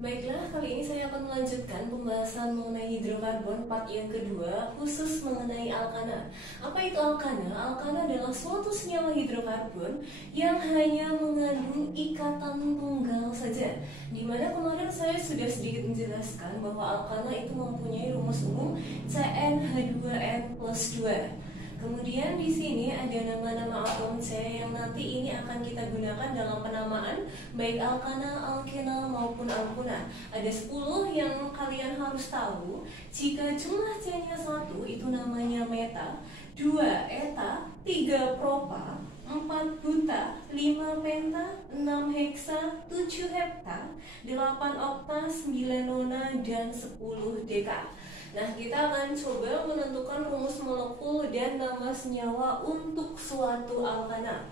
Baiklah, kali ini saya akan melanjutkan pembahasan mengenai hidrokarbon part yang kedua, khusus mengenai alkana. Apa itu alkana? Alkana adalah suatu senyawa hidrokarbon yang hanya mengandung ikatan tunggal saja. Dimana kemarin saya sudah sedikit menjelaskan bahwa alkana itu mempunyai rumus umum CnH2n plus 2. Kemudian di sini ada nama-nama atom C yang nanti ini akan kita gunakan dalam penamaan baik alkana, alkena maupun alkuna. Ada 10 yang kalian harus tahu. Jika jumlah C-nya 1 itu namanya meta, 2 eta, 3 propa, 4 buta, 5 penta, 6 heksa, 7 hepta, 8 okta, 9 nona, dan 10 deka. Nah, kita akan coba menentukan rumus molekul dan nama senyawa untuk suatu alkana.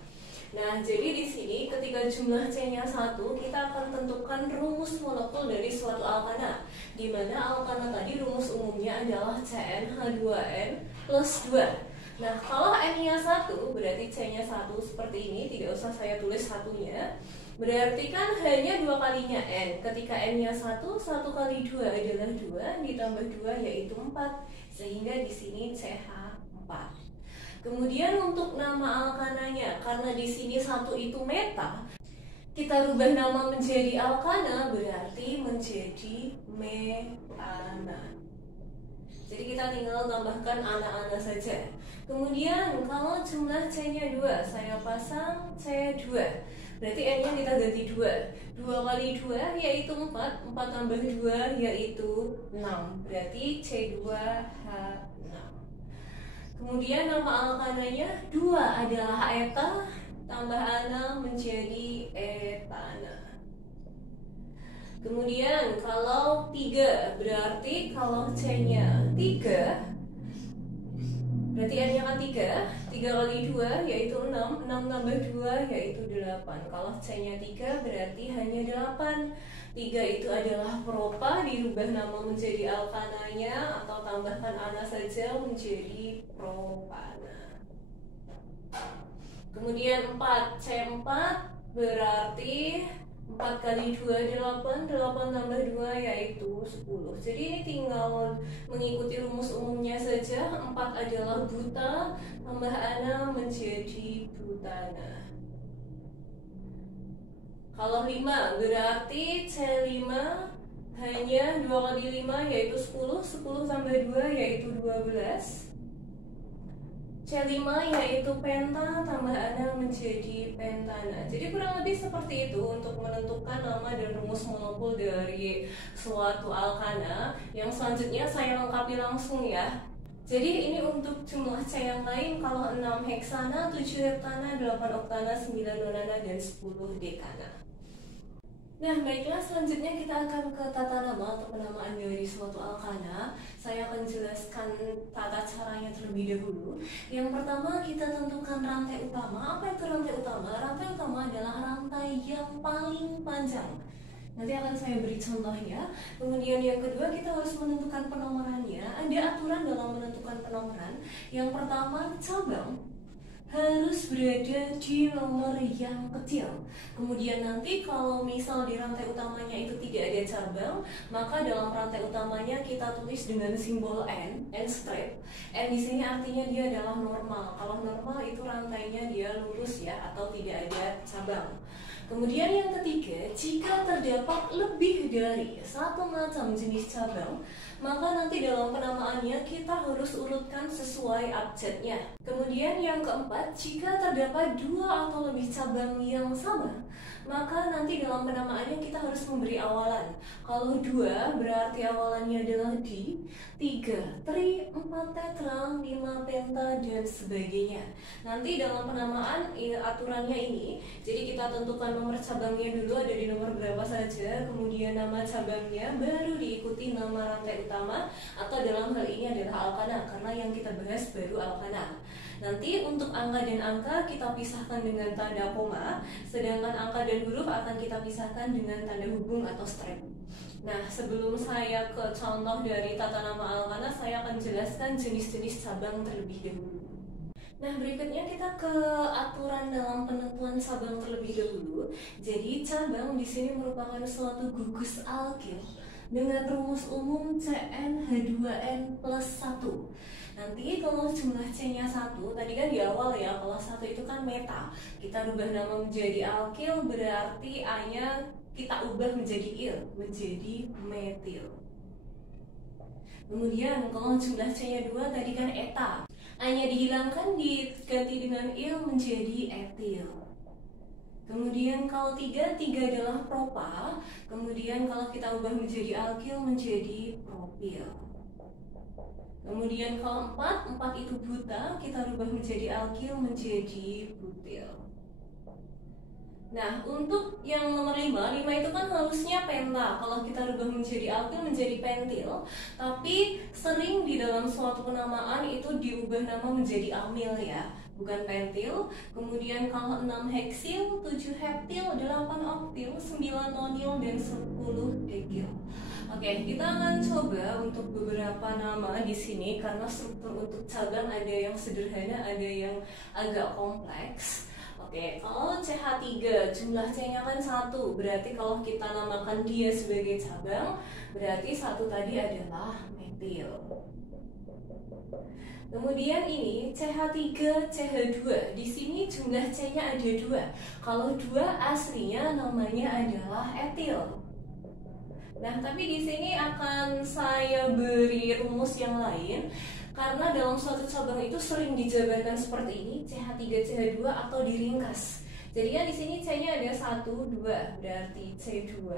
Nah, jadi di sini ketika jumlah C-nya 1, kita akan tentukan rumus molekul dari suatu alkana. Di mana alkana tadi rumus umumnya adalah CnH2n plus 2. Nah, kalau N-nya 1, berarti C-nya 1 seperti ini, tidak usah saya tulis satunya. Berarti kan hanya 2 kalinya N. Ketika N-nya 1, 1 kali 2 adalah 2, ditambah 2 yaitu 4. Sehingga di sini CH4. Kemudian untuk nama alkananya, karena di sini 1 itu meta, kita rubah nama menjadi alkana, berarti menjadi metana. Jadi kita tinggal tambahkan ana-ana saja. Kemudian kalau jumlah C-nya 2, saya pasang C2. Berarti N-nya kita ganti 2. 2 kali 2 yaitu 4. 4 tambah 2 yaitu 6. Berarti C2H6. Kemudian nama alkananya 2 adalah eta, tambah ana menjadi etana. Kemudian kalau 3, berarti kalau C-nya 3, berarti N-nya kan 3. 3 kali 2 yaitu 6. 6 tambah 2 yaitu 8. Kalau C-nya 3 berarti hanya 8. 3 itu adalah propa, dirubah nama menjadi alkananya, atau tambahkan ana saja menjadi propana. Kemudian 4, C4 berarti 4 kali 2, 8. 8 tambah 2 yaitu 10. Jadi ini tinggal mengikuti rumus umumnya saja. 4 adalah buta, tambah ana menjadi butana. Kalau 5 berarti C5 hanya 2 kali 5 yaitu 10. 10 tambah 2 yaitu 12. C5 yaitu penta, tambah ana menjadi pentana. Jadi kurang lebih seperti itu untuk menentukan nama dan rumus molekul dari suatu alkana. Yang selanjutnya saya lengkapi langsung ya. Jadi ini untuk jumlah C yang lain, kalau 6 heksana, 7 heptana, 8 oktana, 9 nonana, dan 10 dekana. Nah, baiklah, selanjutnya kita akan ke tata nama atau penamaan dari suatu alkana. Saya akan jelaskan tata caranya terlebih dahulu. Yang pertama, kita tentukan rantai utama. Apa itu rantai utama? Rantai utama adalah rantai yang paling panjang. Nanti akan saya beri contohnya. Kemudian yang kedua, kita harus menentukan penomorannya. Ada aturan dalam menentukan penomoran. Yang pertama, cabang harus berada di nomor yang kecil. Kemudian nanti kalau misal di rantai utamanya itu tidak ada cabang, maka dalam rantai utamanya kita tulis dengan simbol N strip. N di sini artinya dia adalah normal. Kalau normal itu rantainya dia lurus ya, atau tidak ada cabang. Kemudian yang ketiga, jika terdapat lebih dari satu macam jenis cabang, maka nanti dalam penamaannya kita harus urutkan sesuai abjadnya. Kemudian yang keempat, jika terdapat 2 atau lebih cabang yang sama, maka nanti dalam penamaannya kita harus memberi awalan. Kalau 2 berarti awalannya adalah di, 3 tri, 4 tetra, 5 penta, dan sebagainya. Nanti dalam penamaan aturannya ini, jadi kita tentukan nomor cabangnya dulu ada di nomor berapa saja, kemudian nama cabangnya, baru diikuti nama rantai utama, atau dalam hal ini adalah alkana, karena yang kita bahas baru alkana. Nanti untuk angka dan angka kita pisahkan dengan tanda koma, sedangkan angka dan huruf akan kita pisahkan dengan tanda hubung atau strip. Nah, sebelum saya ke contoh dari tata nama alkana, saya akan jelaskan jenis-jenis cabang terlebih dahulu. Nah, berikutnya kita ke aturan dalam penentuan cabang terlebih dahulu. Jadi, cabang di sini merupakan suatu gugus alkil dengan rumus umum CnH2n plus 1. Nanti kalau jumlah C-nya 1, tadi kan di awal ya, kalau 1 itu kan meta. Kita rubah nama menjadi alkil, berarti A-nya kita ubah menjadi il, menjadi metil. Kemudian kalau jumlah C-nya 2, tadi kan eta. A-nya dihilangkan, diganti dengan il menjadi etil. Kemudian kalau 3 adalah propa. Kemudian kalau kita ubah menjadi alkil menjadi propil. Kemudian kalau 4 itu buta, kita ubah menjadi alkil menjadi butil. Nah, untuk yang nomor 5 itu kan harusnya penta. Kalau kita rubah menjadi alkil menjadi pentil, tapi sering di dalam suatu penamaan itu diubah nama menjadi amil ya, bukan pentil. Kemudian kalau 6 heksil, 7 heptil, 8 oktil, 9 nonil, dan 10 dekil. Oke, kita akan coba untuk beberapa nama di sini karena struktur untuk cabang ada yang sederhana, ada yang agak kompleks. Oke, kalau CH3 jumlah C-nya kan 1, berarti kalau kita namakan dia sebagai cabang, berarti 1 tadi adalah metil. Kemudian ini CH3, CH2. Di sini jumlah C-nya ada 2. Kalau 2 aslinya namanya adalah etil. Nah, tapi di sini akan saya beri rumus yang lain. Karena dalam suatu cabang itu sering dijabarkan seperti ini, CH3, CH2 atau diringkas. Jadi kan di sini C-nya ada 1, 2, berarti C2.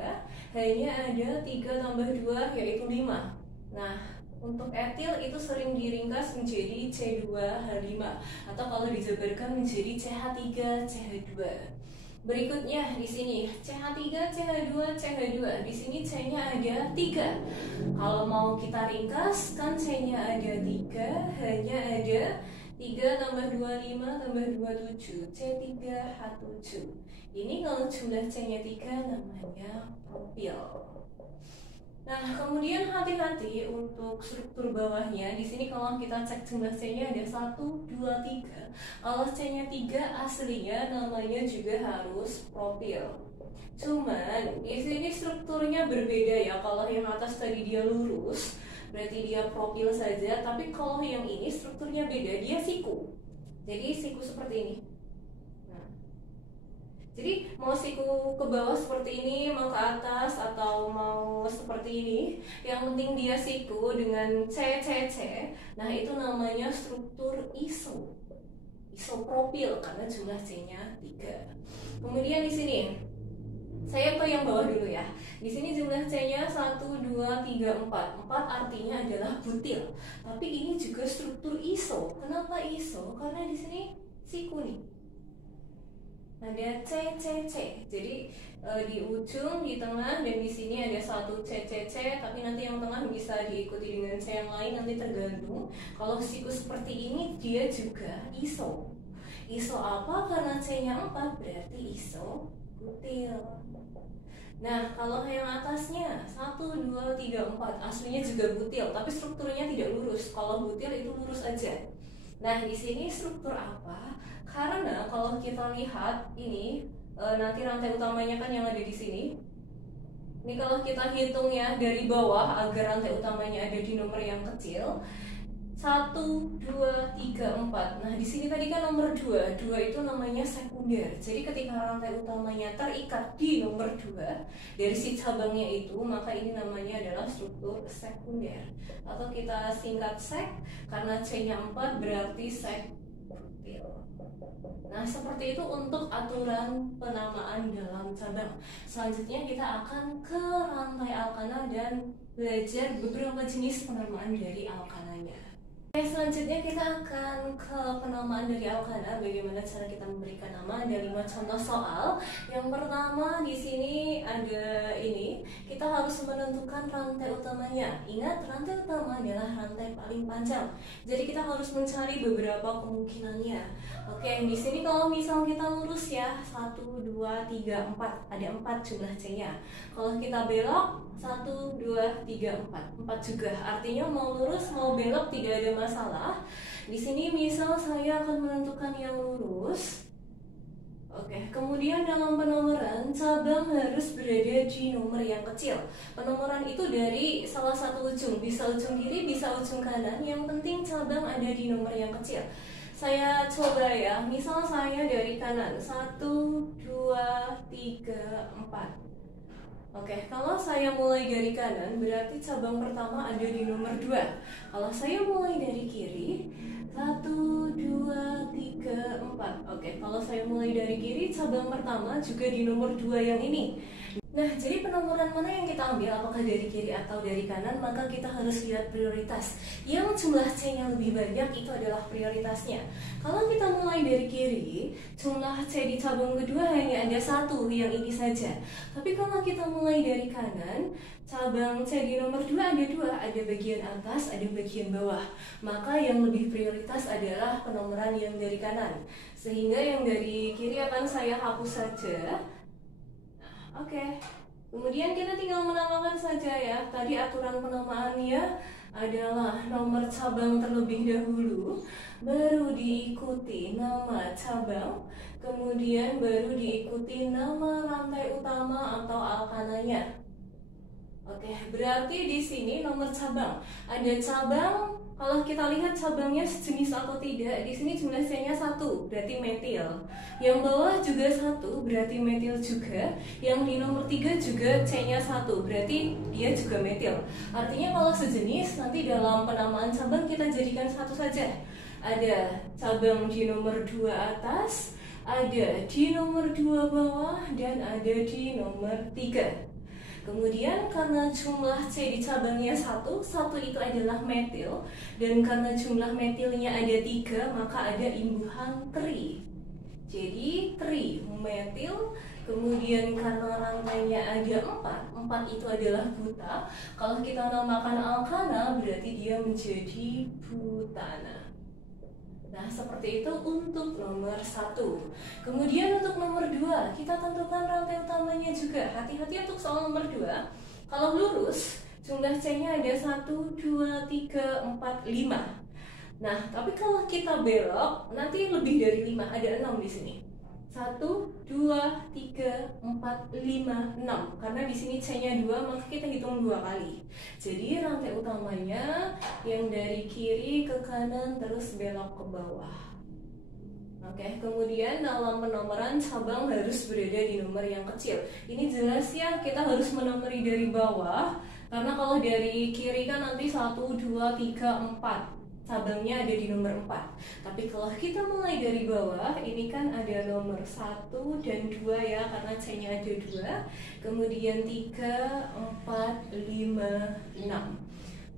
H-nya ada 3 tambah 2 yaitu 5. Nah, untuk etil itu sering diringkas menjadi C2H5 atau kalau dijabarkan menjadi CH3, CH2. Berikutnya di sini CH3, CH2, CH2. Di sini C-nya ada 3. Kalau mau kita ringkas kan C-nya ada 3, H-nya ada 3 tambah 25 tambah 27, C3H7. Ini kalau jumlah C-nya 3 namanya propil. Nah, kemudian hati-hati untuk struktur bawahnya. Di sini kalau kita cek jumlah C-nya ada 1, 2, 3. Kalau C-nya 3 aslinya namanya juga harus propil. Cuman di sini strukturnya berbeda ya. Kalau yang atas tadi dia lurus, berarti dia propil saja. Tapi kalau yang ini strukturnya beda, dia siku. Jadi siku seperti ini. Jadi mau siku ke bawah seperti ini, mau ke atas, atau mau seperti ini, yang penting dia siku dengan C. Nah, itu namanya struktur isopropil karena jumlah C-nya 3. Kemudian di sini saya ke yang bawah dulu ya. Di sini jumlah C-nya 1, 2, 3, 4. 4 artinya adalah butil. Tapi ini juga struktur iso. Kenapa iso? Karena di sini siku nih. Ada C. Jadi di ujung, di tengah, dan di sini ada 1 C. Tapi nanti yang tengah bisa diikuti dengan C yang lain, nanti tergantung. Kalau siku seperti ini dia juga iso. Iso apa? Karena C-nya 4 berarti iso butil. Nah, kalau yang atasnya 1, 2, 3, 4 aslinya juga butil, tapi strukturnya tidak lurus. Kalau butil itu lurus aja. Nah, di sini struktur apa? Karena kalau kita lihat ini nanti rantai utamanya kan yang ada di sini. Ini kalau kita hitung ya dari bawah agar rantai utamanya ada di nomor yang kecil. 1, 2, 3, 4. Nah, di sini tadi kan nomor 2. 2 itu namanya sekunder. Jadi ketika rantai utamanya terikat di nomor 2 dari si cabangnya itu, maka ini namanya adalah struktur sekunder. Atau kita singkat sek, karena C-nya 4 berarti sek butil. Nah, seperti itu untuk aturan penamaan dalam cabang. Selanjutnya kita akan ke rantai alkana dan belajar beberapa jenis penamaan dari alkananya. Oke, selanjutnya kita akan ke penamaan dari alkana. Bagaimana cara kita memberikan nama? Ada 5 contoh soal. Yang pertama di sini ada ini. Kita harus menentukan rantai utamanya. Ingat, rantai utama adalah rantai paling panjang. Jadi kita harus mencari beberapa kemungkinannya. Oke, di sini kalau misal kita lurus ya, 1, 2, 3, 4. Ada 4 jumlah C-nya. Kalau kita belok, 1, 2, 3, 4. 4 juga. Artinya mau lurus, mau belok tidak ada masalah. Di sini misal saya akan menentukan yang lurus. Oke, kemudian dalam penomoran, cabang harus berada di nomor yang kecil. Penomoran itu dari salah satu ujung, bisa ujung kiri, bisa ujung kanan. Yang penting cabang ada di nomor yang kecil. Saya coba ya, misal saya dari kanan, 1, 2, 3, 4. Oke, kalau saya mulai dari kanan, berarti cabang pertama ada di nomor 2. Kalau saya mulai dari kiri, 1, 2, 3, 4. Oke, kalau saya mulai dari kiri, cabang pertama juga di nomor 2 yang ini. Nah, jadi penomoran mana yang kita ambil, apakah dari kiri atau dari kanan, maka kita harus lihat prioritas. Yang jumlah C-nya lebih banyak itu adalah prioritasnya. Kalau kita mulai dari kiri, jumlah C di cabang kedua hanya ada 1, yang ini saja. Tapi kalau kita mulai dari kanan, cabang C di nomor 2 ada 2, ada bagian atas, ada bagian bawah. Maka yang lebih prioritas adalah penomoran yang dari kanan. Sehingga yang dari kiri akan saya hapus saja. Oke, kemudian kita tinggal menamakan saja ya. Tadi aturan penamaannya adalah nomor cabang terlebih dahulu, baru diikuti nama cabang, kemudian baru diikuti nama rantai utama atau alkananya. Oke, berarti di sini nomor cabang. Ada cabang, kalau kita lihat cabangnya sejenis atau tidak, di sini jumlah C-nya 1, berarti metil. Yang bawah juga 1, berarti metil juga. Yang di nomor 3 juga C-nya 1, berarti dia juga metil. Artinya kalau sejenis, nanti dalam penamaan cabang kita jadikan satu saja. Ada cabang di nomor 2 atas, ada di nomor 2 bawah, dan ada di nomor 3. Kemudian karena jumlah C di cabangnya 1 itu adalah metil, dan karena jumlah metilnya ada 3, maka ada imbuhan tri. Jadi tri metil, kemudian karena rantainya ada 4 itu adalah buta. Kalau kita namakan alkana berarti dia menjadi butana. Nah, seperti itu untuk nomor 1. Kemudian untuk nomor 2, kita tentukan rantai utamanya juga. Hati-hati untuk soal nomor 2. Kalau lurus, jumlah C-nya ada 1, 2, 3, 4, 5. Nah, tapi kalau kita belok, nanti lebih dari 5, ada 6 di sini. 1, 2, 3, 4, 5, 6. Karena di sini C-nya 2, maka kita hitung 2 kali. Jadi rantai utamanya yang dari kiri ke kanan terus belok ke bawah. Oke, kemudian dalam penomoran cabang harus berada di nomor yang kecil. Ini jelas ya, kita harus menomori dari bawah. Karena kalau dari kiri kan nanti 1, 2, 3, 4. Cabangnya ada di nomor 4. Tapi kalau kita mulai dari bawah, ini kan ada nomor 1 dan 2 ya, karena C-nya ada 2. Kemudian 3, 4, 5, 6.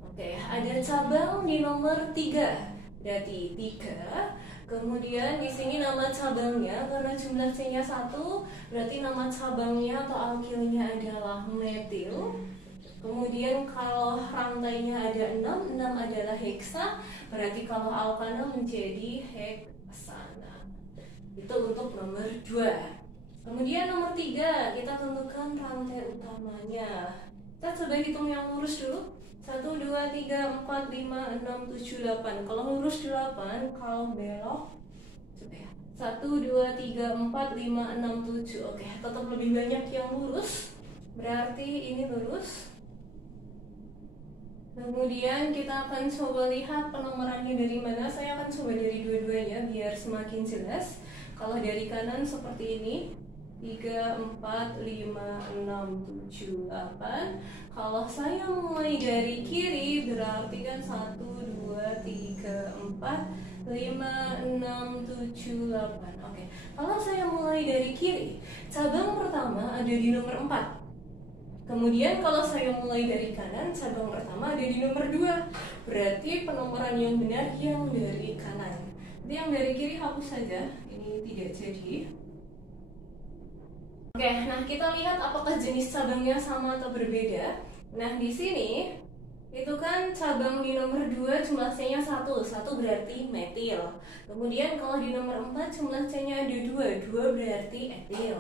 Oke, ada cabang di nomor 3. Berarti 3. Kemudian di sini nama cabangnya, karena jumlah C-nya 1, berarti nama cabangnya atau alkilnya adalah metil. Kemudian kalau rantainya ada 6 adalah heksa, berarti kalau alkana menjadi heksana. Itu untuk nomor 2. Kemudian nomor 3, kita tentukan rantai utamanya. Kita coba hitung yang lurus dulu. 1, 2, 3, 4, 5, 6, 7, 8. Kalau lurus 8, kalau belok coba ya. 1, 2, 3, 4, 5, 6, 7. Oke, tetap lebih banyak yang lurus. Berarti ini lurus. Kemudian kita akan coba lihat penomorannya dari mana. Saya akan coba dari dua-duanya biar semakin jelas. Kalau dari kanan seperti ini, 3, 4, 5, 6, 7, 8. Kalau saya mulai dari kiri berarti kan 1, 2, 3, 4, 5, 6, 7, 8. Oke, kalau saya mulai dari kiri, cabang pertama ada di nomor 4. Kemudian kalau saya mulai dari kanan, cabang pertama ada di nomor 2. Berarti penomoran yang benar yang dari kanan. Jadi yang dari kiri hapus saja, ini tidak jadi. Oke, nah kita lihat apakah jenis cabangnya sama atau berbeda. Nah di sini Itu kan cabang di nomor 2 jumlah C-nya 1 berarti metil. Kemudian kalau di nomor 4 jumlah C-nya ada 2 berarti etil.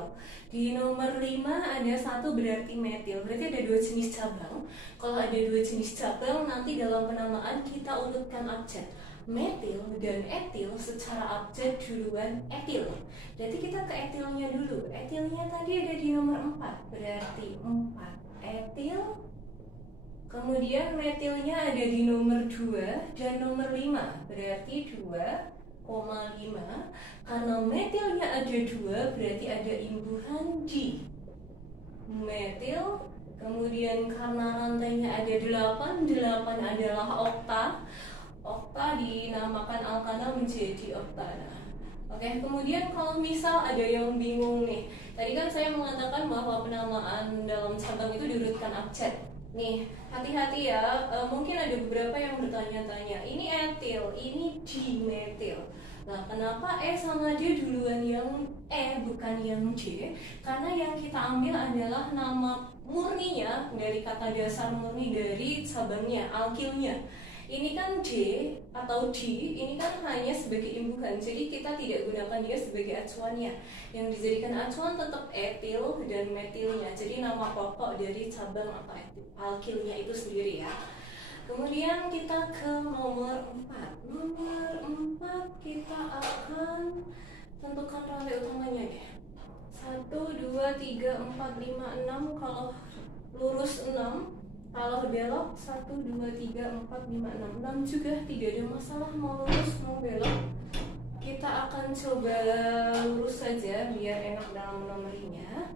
Di nomor 5 ada 1 berarti metil. Berarti ada 2 jenis cabang. Kalau ada 2 jenis cabang, nanti dalam penamaan kita urutkan abjad. Metil dan etil secara abjad duluan etil. Berarti kita ke etilnya dulu. Etilnya tadi ada di nomor 4, berarti 4 etil. Kemudian metilnya ada di nomor 2 dan nomor 5, berarti 2,5. Karena metilnya ada 2, berarti ada imbuhan di metil. Kemudian karena rantainya ada 8 adalah okta. Okta dinamakan alkana menjadi oktana. Oke, kemudian kalau misal ada yang bingung nih. Tadi kan saya mengatakan bahwa penamaan dalam cabang itu diurutkan abjad. Nih, hati-hati ya, mungkin ada beberapa yang bertanya-tanya, ini etil, ini dimetil. Nah, kenapa E sama D duluan yang E bukan yang D? Karena yang kita ambil adalah nama murninya dari kata dasar murni dari cabangnya, alkilnya. Ini kan D atau D, ini kan hanya sebagai imbuhan, jadi kita tidak gunakan dia sebagai acuannya. Yang dijadikan acuan tetap etil dan metilnya, jadi nama pokok dari cabang atau alkilnya itu sendiri ya. Kemudian kita ke nomor 4. Nomor 4 kita akan tentukan rantai utamanya deh. 1, 2, 3, 4, 5, 6. Kalau lurus 6, kalau belok 1, 2, 3, 4, 5, 6. 6 juga tidak ada masalah, mau lurus mau belok. Kita akan coba lurus saja biar enak dalam menomorinya.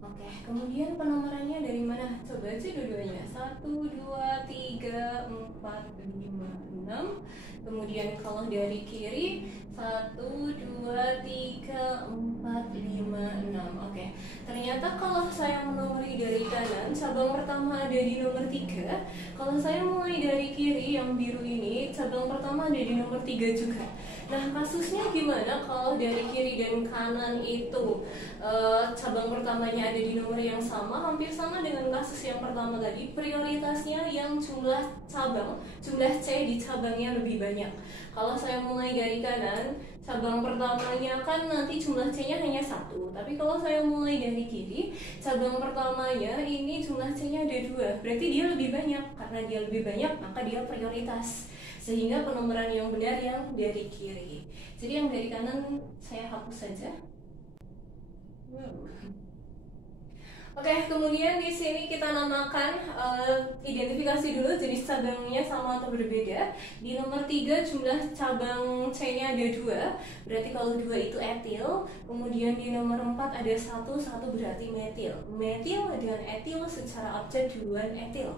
Oke, kemudian penomorannya dari mana? Coba aja dua-duanya. 1, 2, 3, 4, 5, 6. Kemudian kalau dari kiri 1, 2, 3, 4, 5, 6. Oke, ternyata kalau saya menomori dari kanan, cabang pertama ada di nomor 3. Kalau saya mulai dari kiri yang biru ini, cabang pertama ada di nomor 3 juga. Nah, kasusnya gimana kalau dari kiri dan kanan itu cabang pertamanya ada di nomor yang sama, hampir sama dengan kasus yang pertama tadi, prioritasnya yang jumlah cabang, jumlah C di cabangnya lebih banyak. Kalau saya mulai dari kanan, cabang pertamanya kan nanti jumlah C-nya hanya 1. Tapi kalau saya mulai dari kiri, cabang pertamanya ini jumlah C-nya ada 2. Berarti dia lebih banyak. Karena dia lebih banyak, maka dia prioritas. Sehingga penomoran yang benar yang dari kiri. Jadi yang dari kanan saya hapus saja. Oke, kemudian di sini kita namakan identifikasi dulu jenis cabangnya sama atau berbeda. Di nomor 3 jumlah cabang C-nya ada 2, berarti kalau 2 itu etil. Kemudian di nomor 4 ada 1 berarti metil. Metil dan etil secara abjad duluan etil.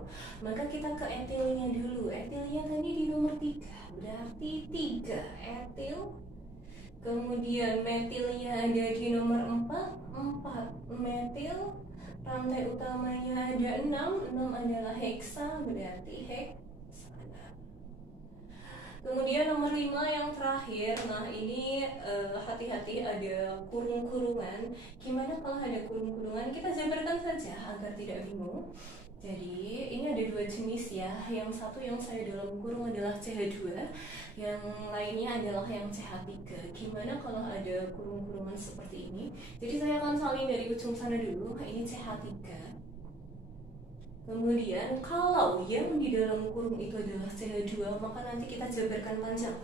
Maka kita ke etilnya dulu. Etilnya tadi di nomor 3, berarti 3 etil. Kemudian metilnya ada di nomor 4 metil. Rantai utamanya ada 6 adalah heksa, berarti heksana. Kemudian nomor 5 yang terakhir. Nah, ini hati-hati ada kurung-kurungan. Gimana kalau ada kurung-kurungan? Kita jabarkan saja agar tidak bingung. Jadi ini ada 2 jenis ya. Yang satu yang saya dalam kurung adalah CH2, yang lainnya adalah yang CH3. Gimana kalau ada kurung-kurungan seperti ini? Jadi saya akan salin dari ujung sana dulu. Ini CH3. Kemudian kalau yang di dalam kurung itu adalah CH2, maka nanti kita jabarkan panjang.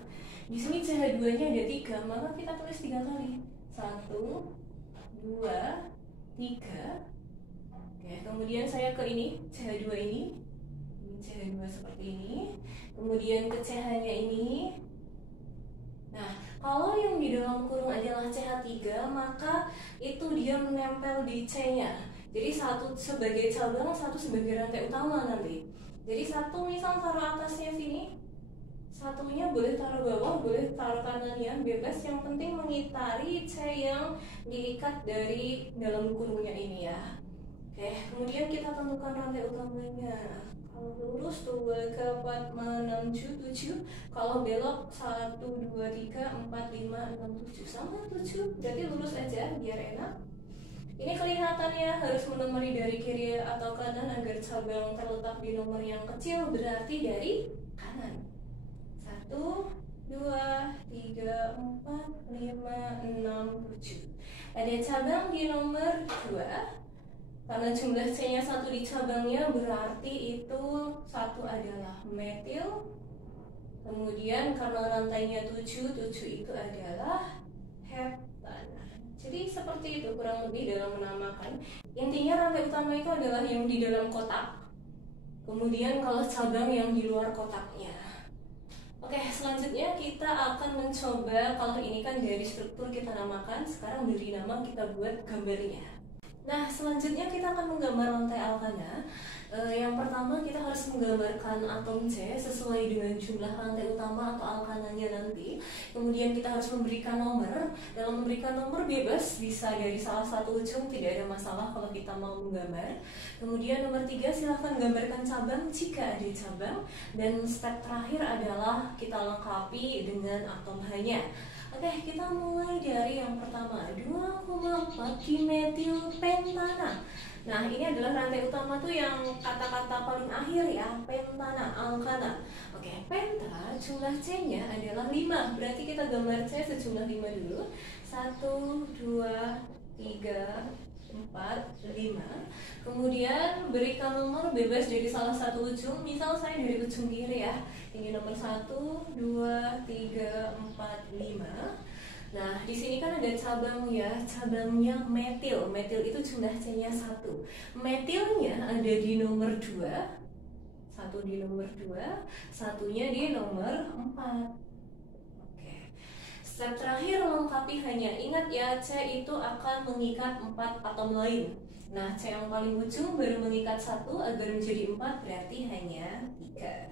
Di sini CH2-nya ada 3, maka kita tulis 3 kali. 1, 2, 3. Oke, kemudian saya ke ini, CH2 ini CH2 seperti ini. Kemudian ke CH-nya ini. Nah, kalau yang di dalam kurung adalah CH3, maka itu dia menempel di C-nya. Jadi 1 sebagai cabang, 1 sebagai rantai utama nanti. Jadi 1 misal taruh atasnya sini, 1-nya boleh taruh bawah, boleh taruh kanannya, bebas. Yang penting mengitari C yang diikat dari dalam kurungnya ini ya. Oke, kemudian kita tentukan rantai utamanya. Kalau lurus 2, 4, 5, 6, 7. Kalau belok 1, 2, 3, 4, 5, 6, 7. Sama 7, berarti lurus aja biar enak. Ini kelihatannya harus menomori dari kiri atau kanan agar cabang terletak di nomor yang kecil, berarti dari kanan. 1, 2, 3, 4, 5, 6, 7. Ada cabang di nomor 2. Karena jumlah C-nya 1 di cabangnya, berarti itu 1 adalah metil. Kemudian karena rantainya 7 itu adalah heptana. Jadi seperti itu kurang lebih dalam menamakan. Intinya rantai utama itu adalah yang di dalam kotak. Kemudian kalau cabang yang di luar kotaknya. Oke, selanjutnya kita akan mencoba, kalau ini kan dari struktur kita namakan, sekarang dari nama kita buat gambarnya. Nah, selanjutnya kita akan menggambar rantai alkana. Yang pertama kita harus menggambarkan atom C sesuai dengan jumlah rantai utama atau alkananya nanti. Kemudian kita harus memberikan nomor. Dalam memberikan nomor bebas, bisa dari salah satu ujung, tidak ada masalah kalau kita mau menggambar. Kemudian nomor 3, silahkan gambarkan cabang jika ada cabang. Dan step terakhir adalah kita lengkapi dengan atom H-nya. Oke, kita mulai dari yang pertama, 2,4 dimetil pentana. Nah, ini adalah rantai utama tuh yang kata-kata paling akhir ya, pentana, alkana. Oke, penta, jumlah C-nya adalah 5. Berarti kita gambar C sejumlah 5 dulu. 1, 2, 3, 4, 5. Kemudian berikan nomor bebas dari salah satu ujung. Misal saya dari ujung kiri ya. Ini nomor 1, 2, 3, 4, 5. Nah, di sini kan ada cabang ya. Cabangnya metil. Metil itu jumlah C-nya 1. Metilnya ada di nomor 2. 1 di nomor 2, satunya di nomor 4. Step terakhir lengkapi hanya. Ingat ya, C itu akan mengikat 4 atom lain. Nah, C yang paling ujung baru mengikat 1 agar menjadi 4, berarti hanya 3.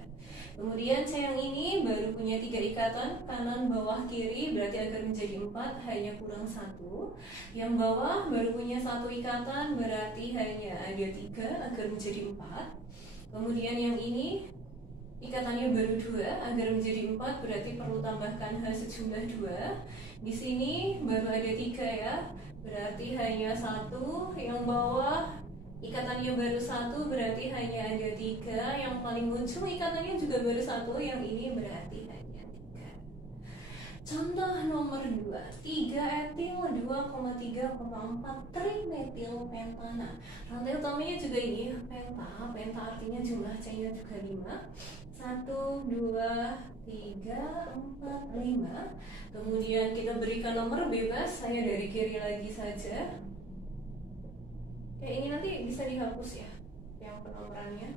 Kemudian C yang ini baru punya 3 ikatan, kanan, bawah, kiri, berarti agar menjadi 4, hanya kurang 1. Yang bawah baru punya 1 ikatan, berarti hanya ada 3 agar menjadi 4. Kemudian yang ini ikatannya baru 2 agar menjadi 4, berarti perlu tambahkan H sejumlah 2. Di sini baru ada 3 ya, berarti hanya 1. Yang bawah ikatannya baru 1, berarti hanya ada 3. Yang paling ujung ikatannya juga baru 1, yang ini berarti hanya 3. Contoh nomor 2, 3 etil 2,3,4 trimetil pentana. Rantai utamanya juga ini penta. Penta artinya jumlah C-nya juga 5. 1, 2, 3, 4, 5. Kemudian kita berikan nomor bebas. Saya dari kiri lagi saja. Ini nanti bisa dihapus ya, yang penomorannya.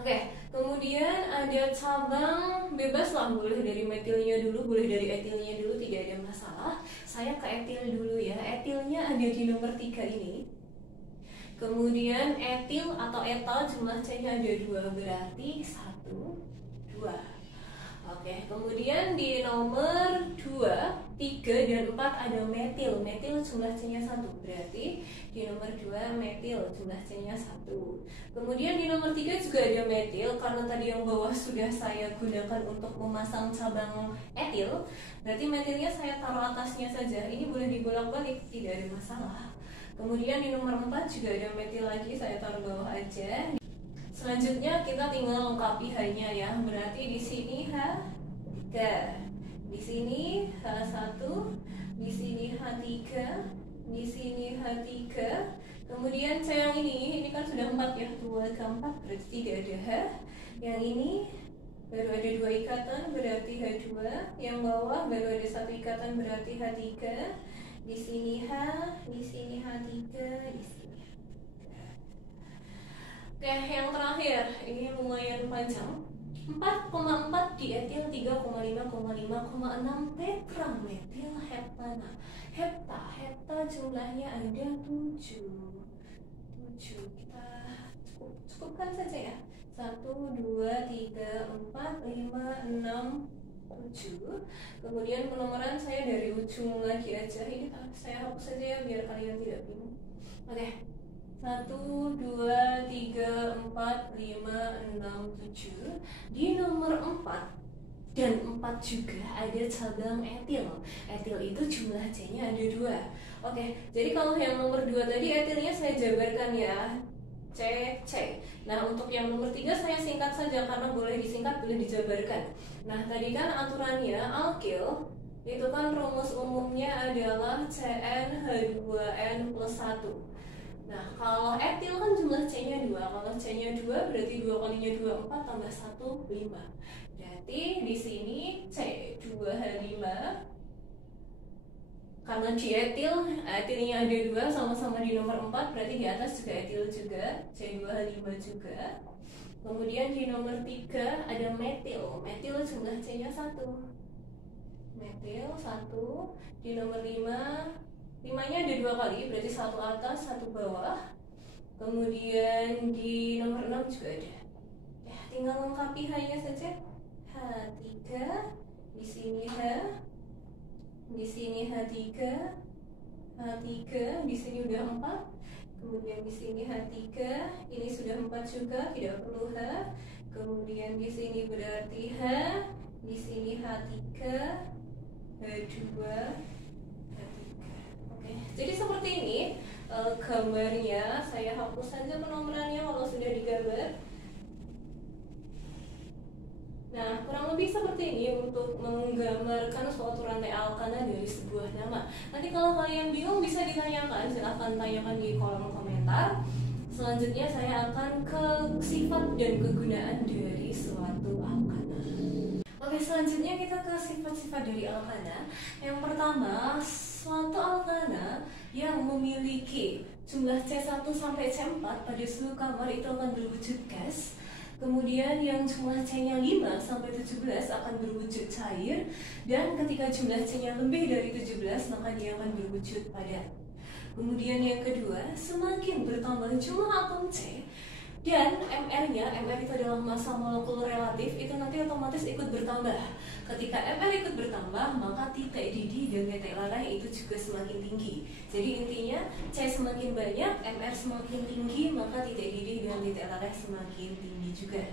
Oke, kemudian ada cabang bebas lah, boleh dari metilnya dulu, boleh dari etilnya dulu, tidak ada masalah. Saya ke etil dulu ya. Etilnya ada di nomor 3 ini. Kemudian etil atau etal jumlah C-nya ada 2, berarti 1, 2. Oke, kemudian di nomor 2, 3, dan 4 ada metil. Metil jumlah C-nya 1, berarti di nomor 2 metil jumlah C-nya 1. Kemudian di nomor 3 juga ada metil. Karena tadi yang bawah sudah saya gunakan untuk memasang cabang etil, berarti metilnya saya taruh atasnya saja. Ini boleh dibolak-balik, tidak ada masalah. Kemudian di nomor 4 juga ada metil lagi, saya taruh bawah aja. Selanjutnya kita tinggal lengkapi H-nya ya. Berarti di sini H3, di sini H1, di sini H3, di sini H3. Kemudian C yang ini kan sudah 4 ya, 2 ke 4 berarti tidak ada H. Yang ini baru ada 2 ikatan, berarti H2. Yang bawah baru ada 1 ikatan, berarti H3. Di sini H, di sini H3, di sini. Oke, yang terakhir, ini lumayan panjang. 4,4 dietil 3,5,5,6 tetrametil heptana. Hepta jumlahnya ada 7. Kita cukupkan saja ya. 1, 2, 3, 4, 5, 6, 7. Kemudian penomoran saya dari ujung lagi aja. Ini saya hapus saja ya biar kalian tidak bingung. Oke. 1, 2, 3, 4, 5, 6, 7. Di nomor 4 Dan 4 juga ada cabang etil. Etil itu jumlah C-nya ada 2. Oke, jadi kalau yang nomor 2 tadi etilnya saya jabarkan ya, C, C. Nah, untuk yang nomor 3 saya singkat saja karena boleh disingkat, boleh dijabarkan. Nah, tadi kan aturannya alkil itu kan rumus umumnya adalah CnH2n plus 1. Nah, kalau etil kan jumlah C-nya 2. Kalau C-nya 2 berarti 2 kalinya 2, 4 tambah 1, 5. Berarti di sini C2H5 karena di etil, etilnya ada 2 sama-sama di nomor 4, berarti di atas juga etil juga, C2H5 juga. Kemudian di nomor 3 ada metil. Metil jumlah C-nya 1. Metil 1. Di nomor 5, 5-nya ada 2 kali, berarti 1 atas, 1 bawah. Kemudian di nomor 6 juga ada. Ya, tinggal lengkapi H-nya saja. H3, di sini H, di sini H3, H3, di sini udah 4. Kemudian di sini H3, ini sudah 4 juga, tidak perlu H. Kemudian di sini berarti H, di sini H3, H2, H3. Oke, jadi seperti ini gambarnya. Saya hapus saja penomorannya kalau sudah digambar. Nah, kurang lebih seperti ini untuk menggambarkan suatu rantai alkana dari sebuah nama. Nanti kalau kalian bingung bisa ditanyakan, silahkan tanyakan di kolom komentar. Selanjutnya saya akan ke sifat dan kegunaan dari suatu alkana. Oke, selanjutnya kita ke sifat-sifat dari alkana. Yang pertama, suatu alkana yang memiliki jumlah C1 sampai C4 pada suhu kamar itu akan berwujud gas. Kemudian yang jumlah C-nya 5 sampai 17 akan berwujud cair, dan ketika jumlah C-nya lebih dari 17 maka dia akan berwujud padat. Kemudian yang kedua, semakin bertambah jumlah atom C dan MR-nya, MR itu adalah massa molekul relatif, itu nanti otomatis ikut bertambah. Ketika MR ikut bertambah, maka titik didih dan titik lalai itu juga semakin tinggi. Jadi intinya C semakin banyak, MR semakin tinggi, maka titik didih dan titik lalai semakin tinggi juga.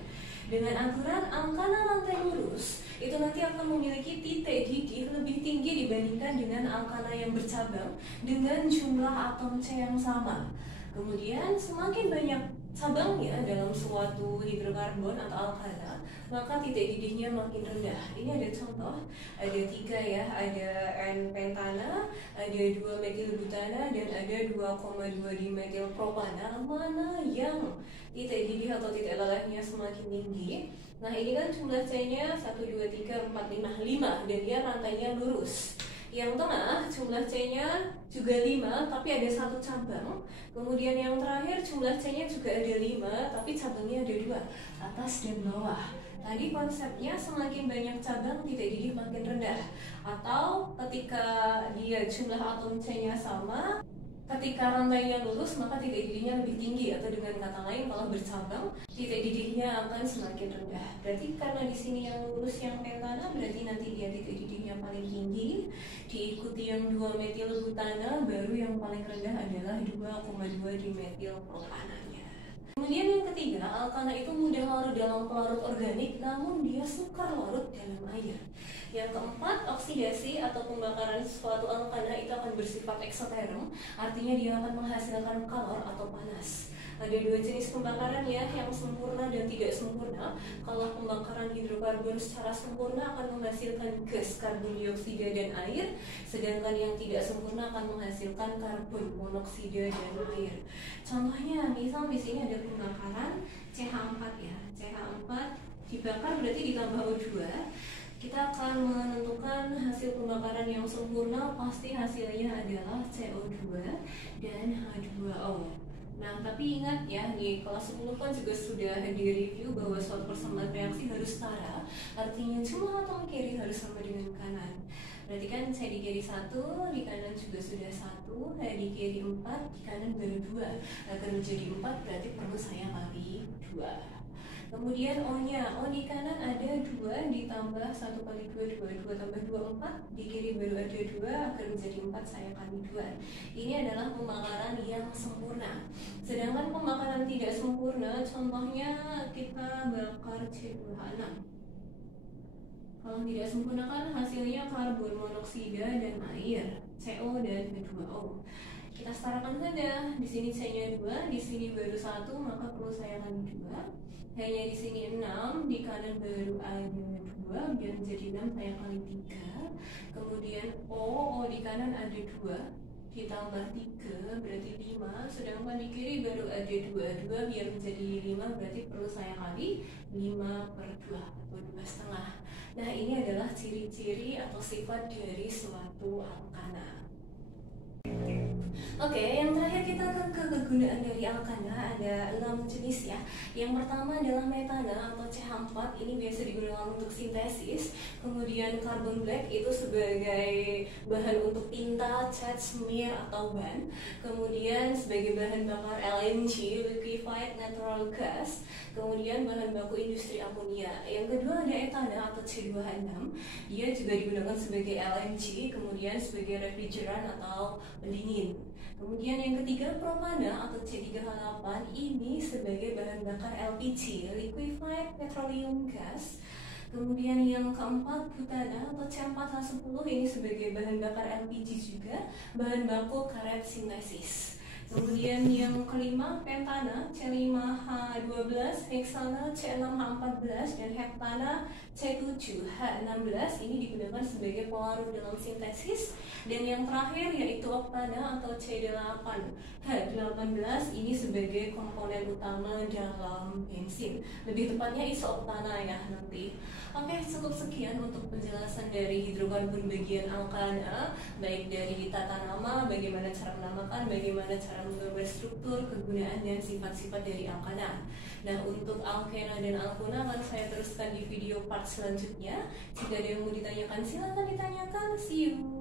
Dengan aturan alkana rantai lurus, itu nanti akan memiliki titik didih lebih tinggi dibandingkan dengan alkana yang bercabang dengan jumlah atom C yang sama. Kemudian semakin banyak cabangnya dalam suatu hidrokarbon atau alkana, maka titik didihnya makin rendah. Ini ada contoh, ada 3 ya, ada N-pentana, ada 2 metilbutana, dan ada 2,2 dimetilpropana. Mana yang titik didih atau titik lalainya semakin tinggi? Nah, ini kan jumlah C-nya 1, 2, 3, 4, 5, 5, dan dia rantainya lurus. Yang tengah jumlah C-nya juga 5, tapi ada 1 cabang. Kemudian yang terakhir jumlah C-nya juga ada 5, tapi cabangnya ada 2, atas dan bawah. Tadi konsepnya semakin banyak cabang, titik didih makin rendah. Atau ketika dia jumlah atom C-nya sama, ketika rantainya lurus, maka titik didihnya lebih tinggi, atau dengan kata lain kalau bercabang, titik didihnya akan semakin rendah. Berarti karena di sini yang lurus yang pentana, berarti nanti dia titik didihnya paling tinggi, diikuti yang 2 metilbutana, baru yang paling rendah adalah 2,2 dimetilpropananya. Kemudian yang ketiga, alkana itu mudah larut dalam pelarut organik, namun dia sukar larut dalam air. Yang keempat, oksidasi atau pembakaran suatu alkana itu akan bersifat eksoterm, artinya dia akan menghasilkan kalor atau panas. Ada 2 jenis pembakaran ya, yang sempurna dan tidak sempurna. Kalau pembakaran hidrokarbon secara sempurna akan menghasilkan gas karbon dioksida dan air, sedangkan yang tidak sempurna akan menghasilkan karbon monoksida dan air. Contohnya, misal di sini ada pembakaran CH4 ya, CH4 dibakar berarti ditambah O2. Kita akan menentukan hasil pembakaran yang sempurna, pasti hasilnya adalah CO2 dan H2O. Nah, tapi ingat ya, di kelas 10 kan juga sudah di-review bahwa suatu persamaan reaksi harus setara, artinya jumlah atom kiri harus sama dengan kanan. Berarti kan C di kiri 1, di kanan juga sudah 1, H di kiri 4, di kanan baru 2. Agar menjadi 4 berarti perlu saya kali 2. Kemudian O-nya, O di kanan ada 2 ditambah 1 kali 2, 2 tambah 2, 4. Di kiri baru ada 2, agar menjadi 4 saya kali 2. Ini adalah pembakaran yang sempurna. Sedangkan pembakaran tidak sempurna, contohnya kita bakar C2H6. Kalau tidak sempurna kan hasilnya karbon monoksida dan air, CO dan H2O. Kita setarakan saja. Di sini C-nya 2, di sini baru 1, maka perlu saya kali 2. Hanya di sini 6, di kanan baru ada 2, biar menjadi 6 saya kali 3. Kemudian O di kanan ada 2, ditambah 3 berarti 5, sedangkan di kiri baru ada 2 biar menjadi 5, berarti perlu saya kali 5/2 atau 2,5. Nah, ini adalah ciri-ciri atau sifat dari suatu alkana. Oke, yang terakhir kita akan ke kegunaan dari alkana. Ada 6 jenis ya. Yang pertama adalah metana atau CH4, ini biasa digunakan untuk sintesis. Kemudian carbon black itu sebagai bahan untuk tinta, cat, smear, atau ban. Kemudian sebagai bahan bakar LNG, liquefied natural gas. Kemudian bahan baku industri amonia. Yang kedua ada etana atau C2H6. Dia juga digunakan sebagai LNG, kemudian sebagai refrigeran atau pendingin. Kemudian yang ketiga propana atau C3H8, ini sebagai bahan bakar LPG, liquefied petroleum gas. Kemudian yang keempat butana atau C4H10, ini sebagai bahan bakar LPG juga, bahan baku karet sintesis. Kemudian yang kelima pentana C5H12, hexana C6H14, dan heptana C7H16, ini digunakan sebagai pelarut dalam sintesis. Dan yang terakhir yaitu oktana atau C8H18, ini sebagai komponen utama dalam bensin. Lebih tepatnya isoktana ya nanti. Oke, cukup sekian untuk penjelasan dari hidrokarbon bagian alkana, baik dari tata nama, bagaimana cara menamakan, bagaimana cara menggambar struktur, kegunaan, dan sifat-sifat dari alkana. Nah, untuk alkena dan alkuna akan saya teruskan di video part selanjutnya. Jika ada yang mau ditanyakan, silakan ditanyakan. See you!